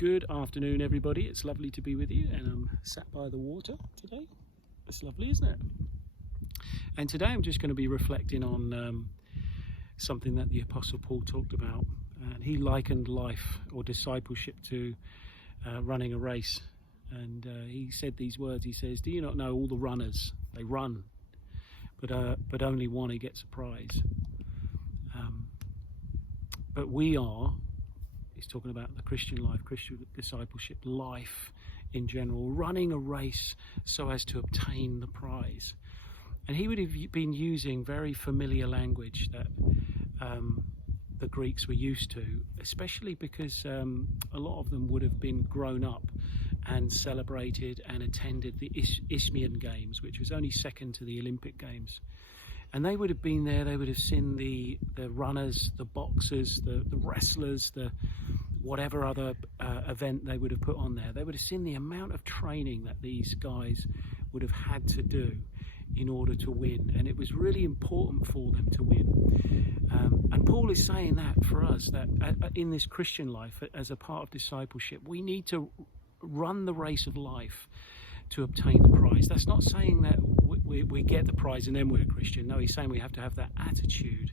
Good afternoon, everybody. It's lovely to be with you, and I'm sat by the water today. It's lovely, isn't it? And today I'm just going to be reflecting on something that the Apostle Paul talked about. And he likened life or discipleship to running a race. And he said these words. He says, "Do you not know all the runners? They run, but only one who gets a prize. But we are." He's talking about the Christian life, Christian discipleship, life in general, running a race so as to obtain the prize. And he would have been using very familiar language that the Greeks were used to, especially because a lot of them would have been grown up and celebrated and attended the Isthmian Games, which was only second to the Olympic Games. And they would have been there, they would have seen the runners, the boxers, the wrestlers, the whatever other event they would have put on there. They would have seen the amount of training that these guys would have had to do in order to win. And it was really important for them to win. And Paul is saying that for us, that in this Christian life, as a part of discipleship, we need to run the race of life to obtain the prize. That's not saying that we get the prize and then we're a Christian. No, he's saying we have to have that attitude,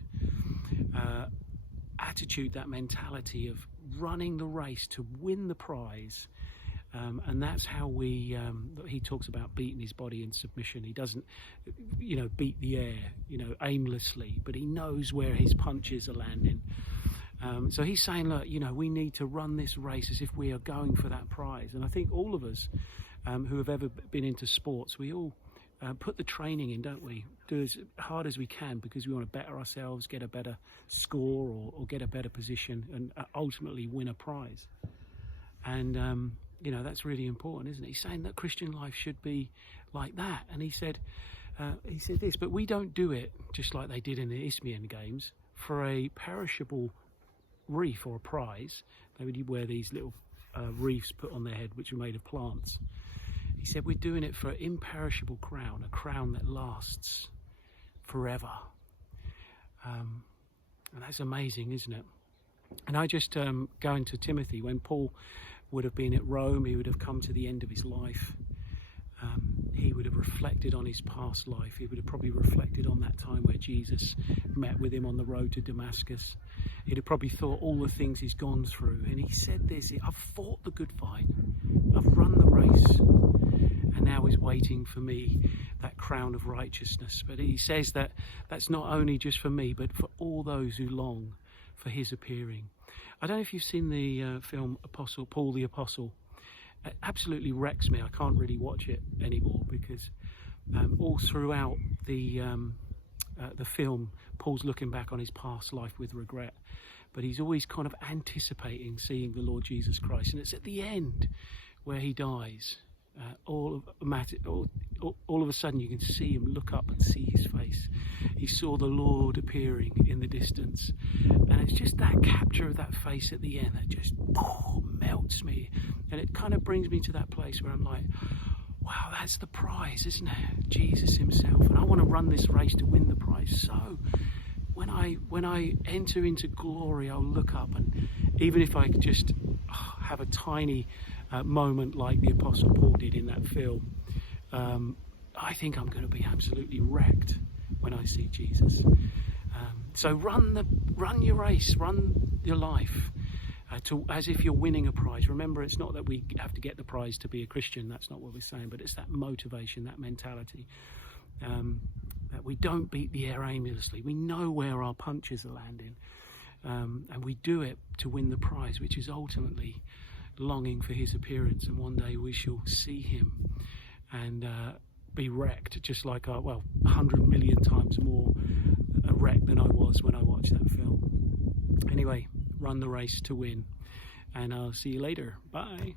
that mentality of running the race to win the prize. And that's how he talks about beating his body in submission. He doesn't, beat the air, aimlessly, but he knows where his punches are landing. So he's saying, look, we need to run this race as if we are going for that prize. And I think all of us who have ever been into sports, we all put the training in, don't we? Do as hard as we can because we want to better ourselves, get a better score or get a better position and ultimately win a prize. And, that's really important, isn't it? He's saying that Christian life should be like that. And he said this, but we don't do it just like they did in the Isthmian Games for a perishable wreath or a prize. They would wear these little wreaths put on their head, which are made of plants. He said, we're doing it for an imperishable crown, a crown that lasts forever. And that's amazing, isn't it? And I just going to Timothy, when Paul would have been at Rome, he would have come to the end of his life. He would have reflected on his past life. He would have probably reflected on that time where Jesus met with him on the road to Damascus. He'd have probably thought all the things he's gone through. And he said this, I've fought the good fight. I've run the race. And now is waiting for me that crown of righteousness. But he says that that's not only just for me, but for all those who long for his appearing. I don't know if you've seen the film Paul the Apostle. It absolutely wrecks me. I can't really watch it anymore because all throughout the film, Paul's looking back on his past life with regret. But he's always kind of anticipating seeing the Lord Jesus Christ. And it's at the end where he dies. All of a sudden you can see him look up and see his face. He saw the Lord appearing in the distance, and it's just that capture of that face at the end that just melts me, and it kind of brings me to that place where I'm like, wow, that's the prize, isn't it? Jesus himself. And I want to run this race to win the prize. So when I enter into glory, I'll look up, and even if I could just have a tiny moment like the Apostle Paul did in that film, I think I'm going to be absolutely wrecked when I see Jesus. So run your race, run your life as if you're winning a prize. Remember, it's not that we have to get the prize to be a Christian. That's not what we're saying, but it's that motivation, that mentality, that we don't beat the air aimlessly. We know where our punches are landing, and we do it to win the prize, which is ultimately longing for his appearance. And one day we shall see him and be wrecked, just like 100 million times more wrecked than I was when I watched that film. Anyway, run the race to win, and I'll see you later. Bye.